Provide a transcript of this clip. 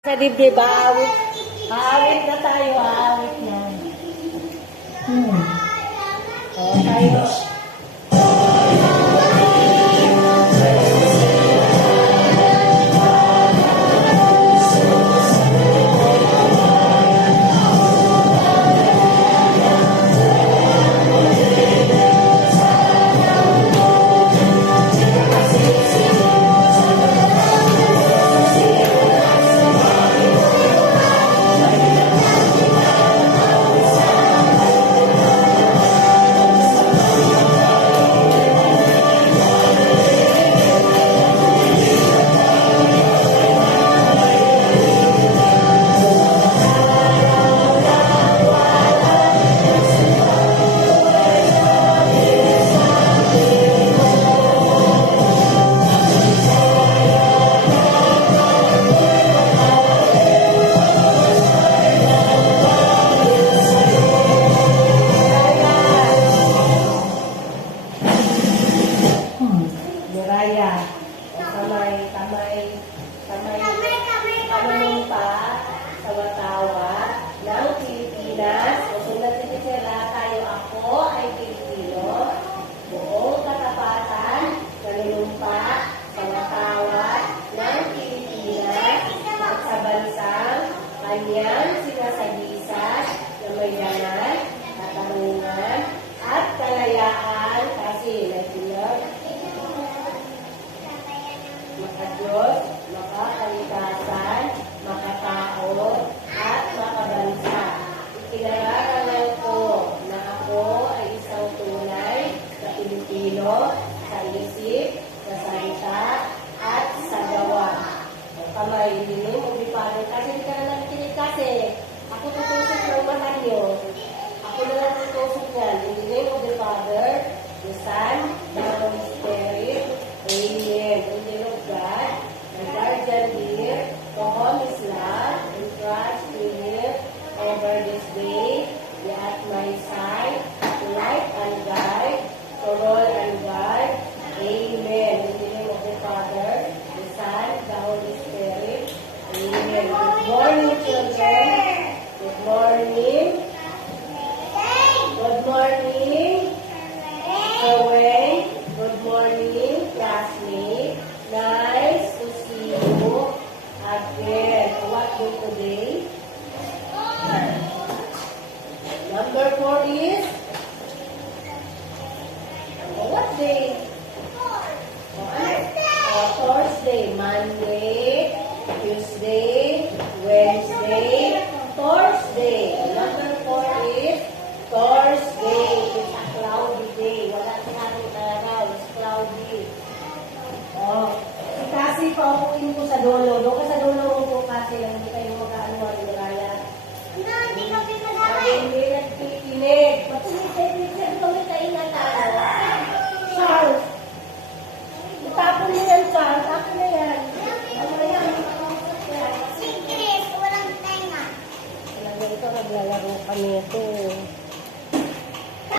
Sa dibdib, aawit. Aawit na tayo, aawit na. O, tayo. Muraya. Kamay, panunumpa sa Watawa ng Pilipinas. Susunod din sila tayo, ako ay Pilipino. Buong katapatan, panunumpa sa Watawa ng Pilipinas at sa bansang kanyang sinasagisas na may ganat, katarungan, at kalayaan kasi nagsilag makadiyos, makakalikasan, makatao, at makabansa. Ikinararangal ko na ako ay isang tunay na Pilipino sa isip, sa salita, at sa gawa. Kamay, hindi mo biparin kasi hindi ka na nakikinig kasi ako tutusok ng mata niyo. Ako na lang tutusok yan. In the name of the Father, the Son, the Holy Spirit. Amen. In the name of God, my guardian dear, to whom is love and trust to live over this day, be at my side, to light and guide, to roll and guide. Amen. In the name of the Father, the Son, the Holy Spirit. Amen. Good morning, children. Good morning. Good morning. Away. Good morning, classmate. Nice to see you again. What day today? Number 4 is? What day? Thursday. Monday, Tuesday, Wednesday, Thursday. Number 4 is Thursday. It's a cloudy day. Wala sinabing araw. It's cloudy. Oh, kasi paupuin ko sa dulo. Doon